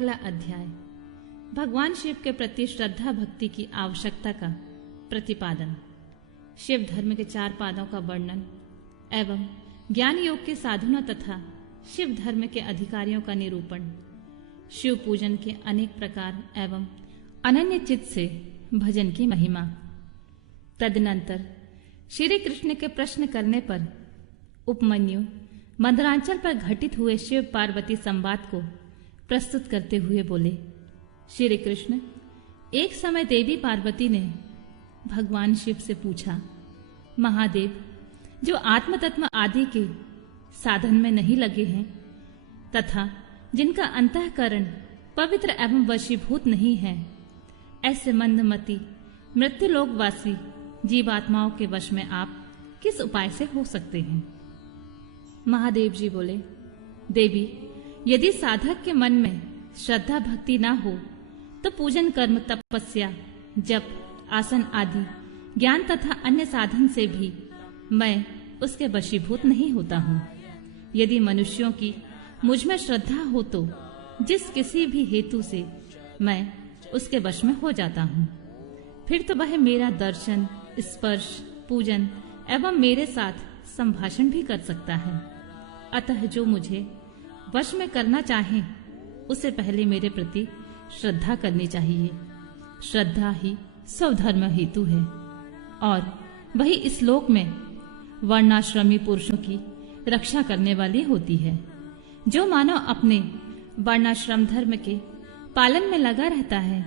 अगला अध्याय भगवान शिव के प्रति श्रद्धा भक्ति की आवश्यकता का प्रतिपादन, शिव धर्म के 4 पादों का वर्णन एवं ज्ञान योग के साधनों तथा शिव धर्म के अधिकारियों का निरूपण, शिव पूजन के अनेक प्रकार एवं अनन्य चित्त से भजन की महिमा। तदनंतर श्री कृष्ण के प्रश्न करने पर उपमन्यु मंदरांचल पर घटित हुए शिव पार्वती संवाद को प्रस्तुत करते हुए बोले, श्री कृष्ण, एक समय देवी पार्वती ने भगवान शिव से पूछा, महादेव, जो आत्मतत्व आदि के साधन में नहीं लगे हैं तथा जिनका अंतःकरण पवित्र एवं वशीभूत नहीं है, ऐसे मंदमती मृत्युलोकवासी जीवात्माओं के वश में आप किस उपाय से हो सकते हैं? महादेव जी बोले, देवी, यदि साधक के मन में श्रद्धा भक्ति ना हो तो पूजन कर्म तपस्या जप आसन आदि ज्ञान तथा अन्य साधन से भी मैं उसके वशीभूत नहीं होता हूँ। यदि मनुष्यों की मुझ में श्रद्धा हो तो जिस किसी भी हेतु से मैं उसके वश में हो जाता हूँ, फिर तो वह मेरा दर्शन, स्पर्श, पूजन एवं मेरे साथ संभाषण भी कर सकता है। अतः जो मुझे वश में करना चाहे उसे पहले मेरे प्रति श्रद्धा करनी चाहिए। श्रद्धा ही स्वधर्म हेतु है और वही इस लोक में वर्णाश्रमी पुरुषों की रक्षा करने वाली होती है। जो मानव अपने वर्णाश्रम धर्म के पालन में लगा रहता है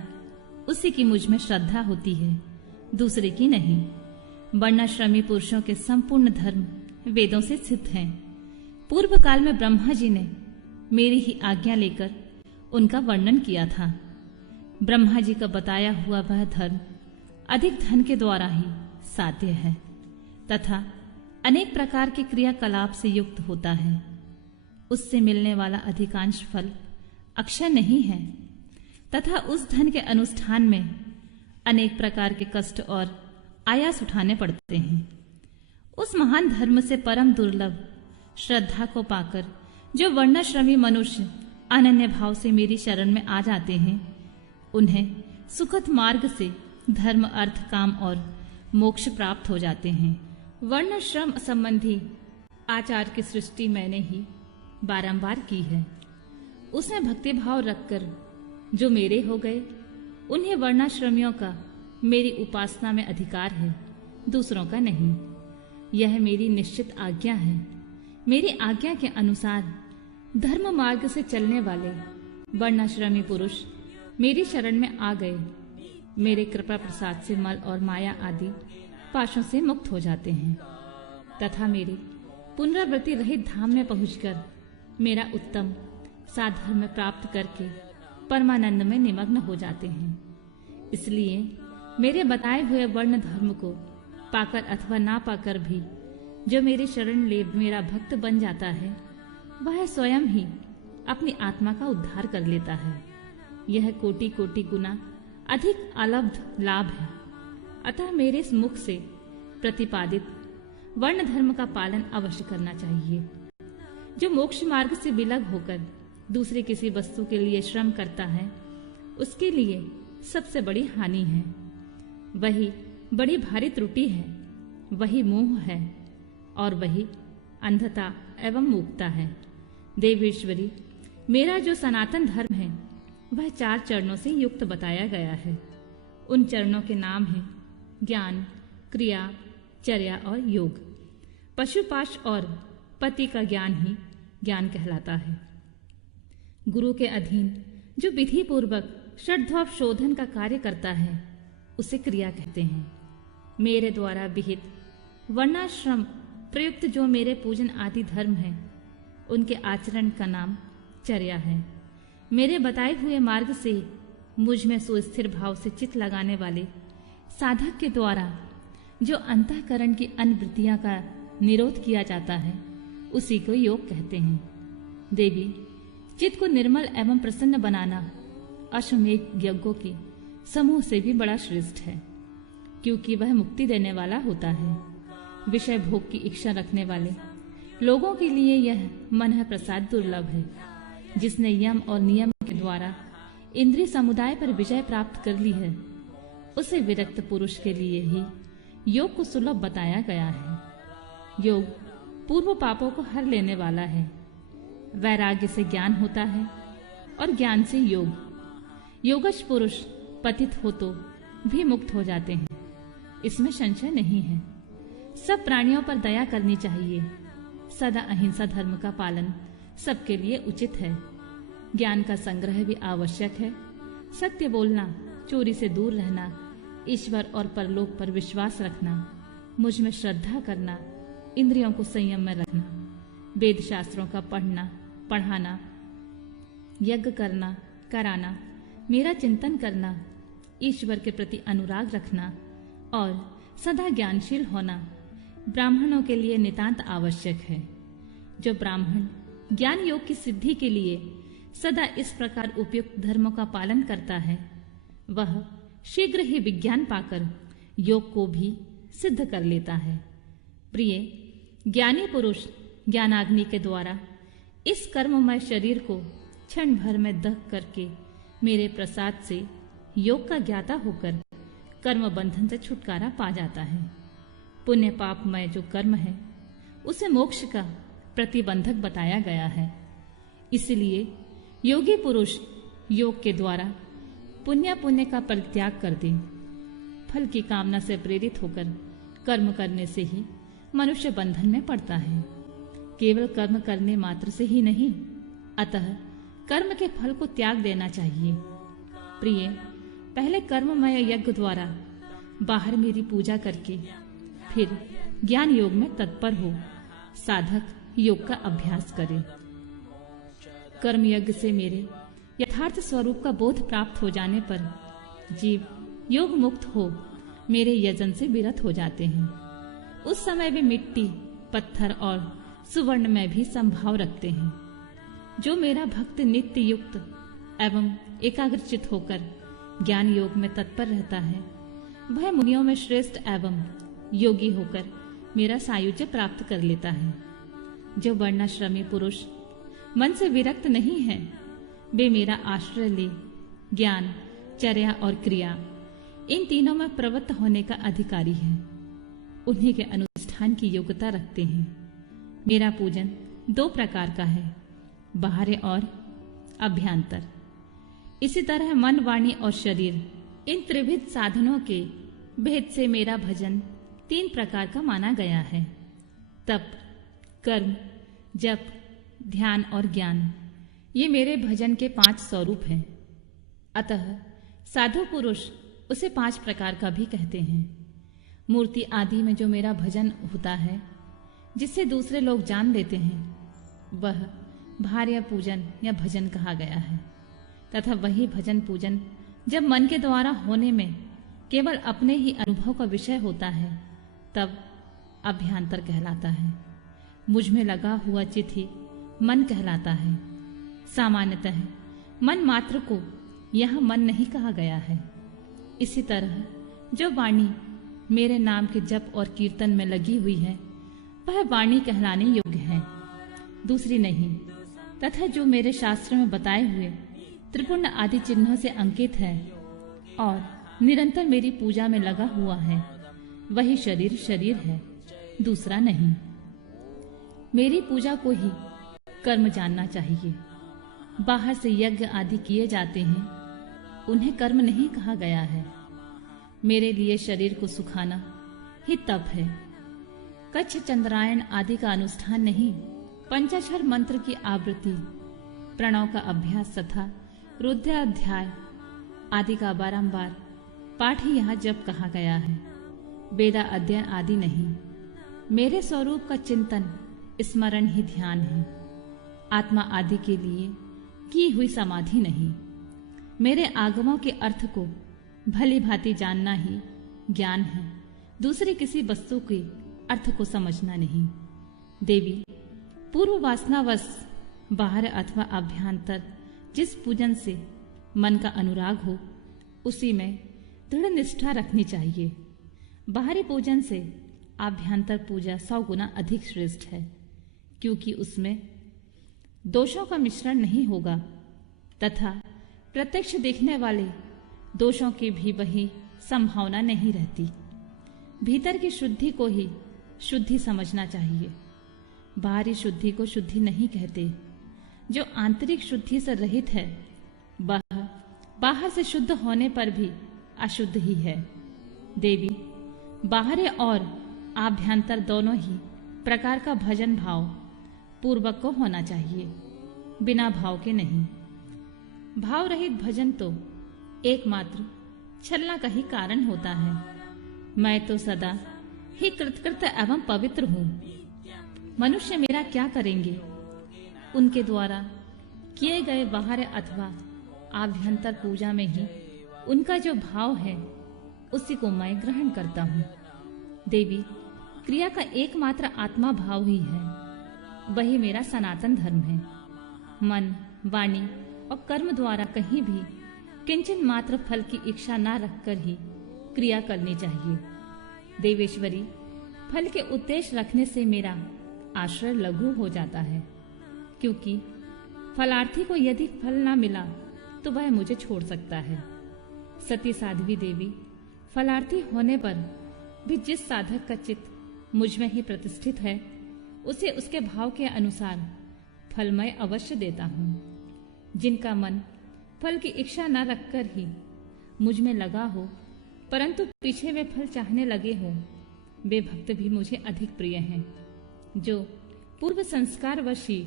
उसी की मुझ में श्रद्धा होती है, दूसरे की नहीं। वर्णाश्रमी पुरुषों के संपूर्ण धर्म वेदों से सिद्ध हैं। पूर्व काल में ब्रह्मा जी ने मेरी ही आज्ञा लेकर उनका वर्णन किया था। ब्रह्मा जी का बताया हुआ वह धर्म अधिक धन के द्वारा ही साध्य है तथा अनेक प्रकार के क्रियाकलाप से युक्त होता है। उससे मिलने वाला अधिकांश फल अक्षय नहीं है तथा उस धन के अनुष्ठान में अनेक प्रकार के कष्ट और आयास उठाने पड़ते हैं। उस महान धर्म से परम दुर्लभ श्रद्धा को पाकर जो वर्णाश्रमी मनुष्य अनन्य भाव से मेरी शरण में आ जाते हैं, उन्हें सुखद मार्ग से धर्म, अर्थ, काम और मोक्ष प्राप्त हो जाते हैं। वर्णाश्रम संबंधी आचार की सृष्टि मैंने ही बारंबार की है। उसमें भक्तिभाव रखकर जो मेरे हो गए, उन्हें वर्णाश्रमियों का मेरी उपासना में अधिकार है, दूसरों का नहीं। यह मेरी निश्चित आज्ञा है। मेरी आज्ञा के अनुसार धर्म मार्ग से चलने वाले वर्णाश्रमी पुरुष मेरी शरण में आ गए, मेरे कृपा प्रसाद से मल और माया आदि पाशों से मुक्त हो जाते हैं तथा मेरी पुनरावृत्ति रहित धाम में पहुंचकर मेरा उत्तम साधर्म प्राप्त करके परमानंद में निमग्न हो जाते हैं। इसलिए मेरे बताए हुए वर्ण धर्म को पाकर अथवा ना पाकर भी जो मेरी शरण ले मेरा भक्त बन जाता है, वह स्वयं ही अपनी आत्मा का उद्धार कर लेता है। यह कोटि कोटि गुना अधिक अलब्ध लाभ है। अतः मेरे इस मुख से प्रतिपादित वर्ण धर्म का पालन अवश्य करना चाहिए। जो मोक्ष मार्ग से विलग होकर दूसरे किसी वस्तु के लिए श्रम करता है, उसके लिए सबसे बड़ी हानि है। वही बड़ी भारी त्रुटि है, वही मोह है और वही अंधता एवं मूकता है। देवेश्वरी, मेरा जो सनातन धर्म है वह 4 चरणों से युक्त बताया गया है। उन चरणों के नाम हैं ज्ञान, क्रिया, चर्या और योग। पशुपाश और पति का ज्ञान ही ज्ञान कहलाता है। गुरु के अधीन जो विधि पूर्वक षड्भव शोधन का कार्य करता है उसे क्रिया कहते हैं। मेरे द्वारा विहित वर्णाश्रम प्रयुक्त जो मेरे पूजन आदि धर्म है, उनके आचरण का नाम चर्या है। मेरे बताए हुए मार्ग से मुझ में सुस्थिर भाव से चित्त लगाने वाले साधक के द्वारा जो अंतःकरण की अनवृत्तियां का निरोध किया जाता है, उसी को योग कहते हैं। देवी, चित्त को निर्मल एवं प्रसन्न बनाना अश्वमेध यज्ञों के समूह से भी बड़ा श्रेष्ठ है, क्योंकि वह मुक्ति देने वाला होता है। विषय भोग की इच्छा रखने वाले लोगों के लिए यह मन प्रसाद दुर्लभ है, जिसने यम और नियम के द्वारा इंद्रिय समुदाय पर विजय प्राप्त कर ली है, उसे विरक्त पुरुष के लिए ही योग को सुलभ बताया गया है। योग पूर्व पापों को हर लेने वाला है। वैराग्य से ज्ञान होता है और ज्ञान से योग। योगश पुरुष पतित हो तो भी मुक्त हो जाते हैं, इसमें संशय नहीं है। सब प्राणियों पर दया करनी चाहिए। सदा अहिंसा धर्म का पालन सबके लिए उचित है। ज्ञान का संग्रह भी आवश्यक है। सत्य बोलना, चोरी से दूर रहना, ईश्वर और परलोक पर विश्वास रखना, मुझ में श्रद्धा करना, इंद्रियों को संयम में रखना, वेद शास्त्रों का पढ़ना पढ़ाना, यज्ञ करना कराना, मेरा चिंतन करना, ईश्वर के प्रति अनुराग रखना और सदा ज्ञानशील होना ब्राह्मणों के लिए नितांत आवश्यक है। जो ब्राह्मण ज्ञान योग की सिद्धि के लिए सदा इस प्रकार उपयुक्त धर्मों का पालन करता है, वह शीघ्र ही विज्ञान पाकर योग को भी सिद्ध कर लेता है। प्रिय, ज्ञानी पुरुष ज्ञानाग्नि के द्वारा इस कर्ममय शरीर को क्षण भर में दह करके मेरे प्रसाद से योग का ज्ञाता होकर कर्म बंधन से छुटकारा पा जाता है। पुण्य पापमय जो कर्म है उसे मोक्ष का प्रतिबंधक बताया गया है। इसलिए योगी पुरुष योग के द्वारा पुण्य का परित्याग कर दे। फल की कामना से प्रेरित होकर कर्म करने से ही मनुष्य बंधन में पड़ता है। केवल कर्म करने मात्र से ही नहीं, अतः कर्म के फल को त्याग देना चाहिए। प्रिय, पहले कर्ममय यज्ञ द्वारा बाहर मेरी पूजा करके फिर ज्ञान योग में तत्पर हो साधक योग का अभ्यास करे। कर्म यज्ञ से मेरे यथार्थ स्वरूप का बोध प्राप्त हो जाने पर जीव योग मुक्त हो मेरे यजन से विरत हो जाते हैं। उस समय वे मिट्टी, पत्थर और सुवर्ण में भी संभाव रखते हैं। जो मेरा भक्त नित्य युक्त एवं एकाग्रचित होकर ज्ञान योग में तत्पर रहता है, वह मुनियों में श्रेष्ठ एवं योगी होकर मेरा सायुज्य प्राप्त कर लेता है। जो वर्णाश्रमी पुरुष मन से विरक्त नहीं है, वे मेरा आश्रय ले ज्ञान, चर्या और क्रिया इन तीनों में प्रवृत्त होने का अधिकारी है। उन्हीं के अनुष्ठान की योग्यता रखते हैं। मेरा पूजन दो प्रकार का है, बाहर और अभ्यंतर। इसी तरह मन, वाणी और शरीर, इन त्रिविध साधनों के भेद से मेरा भजन तीन प्रकार का माना गया है। तप, कर्म, जप, ध्यान और ज्ञान, ये मेरे भजन के 5 स्वरूप हैं। अतः साधु पुरुष उसे 5 प्रकार का भी कहते हैं। मूर्ति आदि में जो मेरा भजन होता है, जिससे दूसरे लोग जान लेते हैं, वह भार्य पूजन या भजन कहा गया है। तथा वही भजन पूजन जब मन के द्वारा होने में केवल अपने ही अनुभव का विषय होता है, तब अभ्यंतर कहलाता है। मुझ में लगा हुआ चित्त ही मन कहलाता है। सामान्यतः मन मात्र को यह मन नहीं कहा गया है। इसी तरह जो वाणी मेरे नाम के जप और कीर्तन में लगी हुई है, वह वाणी कहलाने योग्य है, दूसरी नहीं। तथा जो मेरे शास्त्र में बताए हुए त्रिपुण्य आदि चिन्हों से अंकित है और निरंतर मेरी पूजा में लगा हुआ है, वही शरीर शरीर है, दूसरा नहीं। मेरी पूजा को ही कर्म जानना चाहिए। बाहर से यज्ञ आदि किए जाते हैं, उन्हें कर्म नहीं कहा गया है। मेरे लिए शरीर को सुखाना ही तप है। कच्छ, चंद्रायण आदि का अनुष्ठान नहीं, पंचाक्षर मंत्र की आवृत्ति, प्रणव का अभ्यास तथा रुद्राध्याय आदि का बारंबार पाठ ही यहाँ जप कहा गया है, वेदा अध्ययन आदि नहीं। मेरे स्वरूप का चिंतन, स्मरण ही ध्यान है। आत्मा आदि के लिए की हुई समाधि नहीं। मेरे आगमों के अर्थ को भली भांति जानना ही ज्ञान है, दूसरी किसी वस्तु के अर्थ को समझना नहीं। देवी, पूर्व वासनावश बाहर अथवा अभ्यंतर जिस पूजन से मन का अनुराग हो, उसी में दृढ़ निष्ठा रखनी चाहिए। बाहरी पूजन से आभ्यंतर पूजा 100 गुना अधिक श्रेष्ठ है, क्योंकि उसमें दोषों का मिश्रण नहीं होगा तथा प्रत्यक्ष देखने वाले दोषों की भी वही संभावना नहीं रहती। भीतर की शुद्धि को ही शुद्धि समझना चाहिए। बाहरी शुद्धि को शुद्धि नहीं कहते। जो आंतरिक शुद्धि से रहित है वह बाहर से शुद्ध होने पर भी अशुद्ध ही है। देवी, बाहरी और आभ्यंतर दोनों ही प्रकार का भजन भाव पूर्वक को होना चाहिए, बिना भाव के नहीं। भाव रहित भजन तो एकमात्र छलना का ही कारण होता है। मैं तो सदा ही कृतकृत एवं पवित्र हूँ। मनुष्य मेरा क्या करेंगे? उनके द्वारा किए गए बाहर अथवा आभ्यंतर पूजा में ही उनका जो भाव है उसी को मैं ग्रहण करता हूँ। देवी, क्रिया का एकमात्र आत्मा भाव ही है, वही मेरा सनातन धर्म है। मन, वाणी और कर्म द्वारा कहीं भी किंचन मात्र फल की इच्छा न रखकर ही क्रिया करनी चाहिए। देवेश्वरी, फल के उद्देश्य रखने से मेरा आश्रय लघु हो जाता है, क्योंकि फलार्थी को यदि फल न मिला तो वह मुझे छोड़ सकता है। सती साध्वी देवी, फलार्थी होने पर भी जिस साधक का चित्त मुझ में ही प्रतिष्ठित है उसे उसके भाव के अनुसार फल मैं अवश्य देता हूँ। जिनका मन फल की इच्छा न रखकर ही मुझ में लगा हो परंतु पीछे वे फल चाहने लगे हो, वे भक्त भी मुझे अधिक प्रिय हैं। जो पूर्व संस्कार वश ही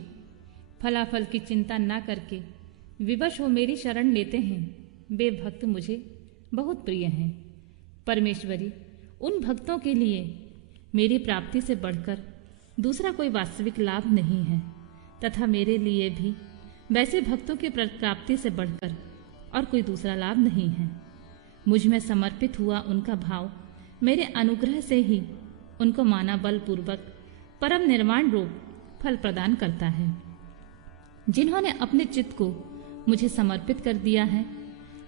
फलाफल की चिंता न करके विवश हो मेरी शरण लेते हैं, वे भक्त मुझे बहुत प्रिय हैं। परमेश्वरी, उन भक्तों के लिए मेरी प्राप्ति से बढ़कर दूसरा कोई वास्तविक लाभ नहीं है तथा मेरे लिए भी वैसे भक्तों की प्राप्ति से बढ़कर और कोई दूसरा लाभ नहीं है। मुझ में समर्पित हुआ उनका भाव मेरे अनुग्रह से ही उनको माना बलपूर्वक परम निर्वाण रूप फल प्रदान करता है। जिन्होंने अपने चित्त को मुझे समर्पित कर दिया है,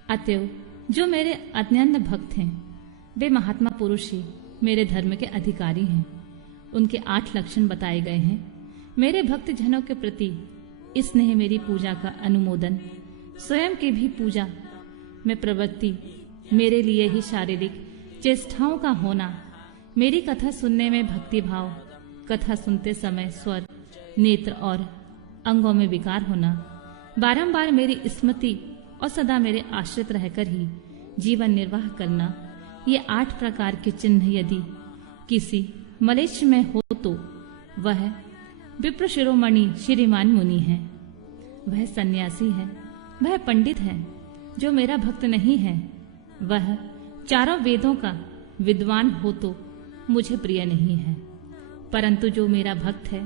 अतएव जो मेरे अनन्य भक्त हैं वे महात्मा पुरुष ही मेरे धर्म के अधिकारी हैं। उनके 8 लक्षण बताए गए हैं। मेरे भक्त जनों के प्रति स्नेह मेरी पूजा का अनुमोदन, स्वयं की भी पूजा में प्रवृत्ति, मेरे लिए ही शारीरिक चेष्टाओं का होना, मेरी कथा सुनने में भक्ति भाव, कथा सुनते समय स्वर, नेत्र और अंगों में विकार होना, बारंबार मेरी स्मृति और सदा मेरे आश्रित रहकर ही जीवन निर्वाह करना, ये 8 प्रकार के चिन्ह यदि किसी मलेच्छ में हो तो वह विप्र शिरोमणि श्रीमान मुनि है, वह सन्यासी है, वह पंडित है। जो मेरा भक्त नहीं है वह चारों वेदों का विद्वान हो तो मुझे प्रिय नहीं है, परंतु जो मेरा भक्त है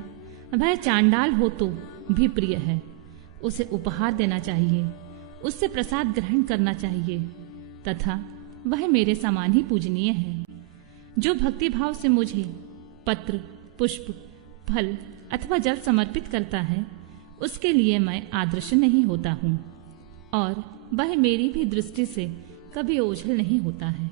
वह चांडाल हो तो भी प्रिय है। उसे उपहार देना चाहिए, उससे प्रसाद ग्रहण करना चाहिए तथा वह मेरे समान ही पूजनीय है। जो भक्ति भाव से मुझे पत्र, पुष्प, फल अथवा जल समर्पित करता है उसके लिए मैं आदर्श नहीं होता हूँ और वह मेरी भी दृष्टि से कभी ओझल नहीं होता है।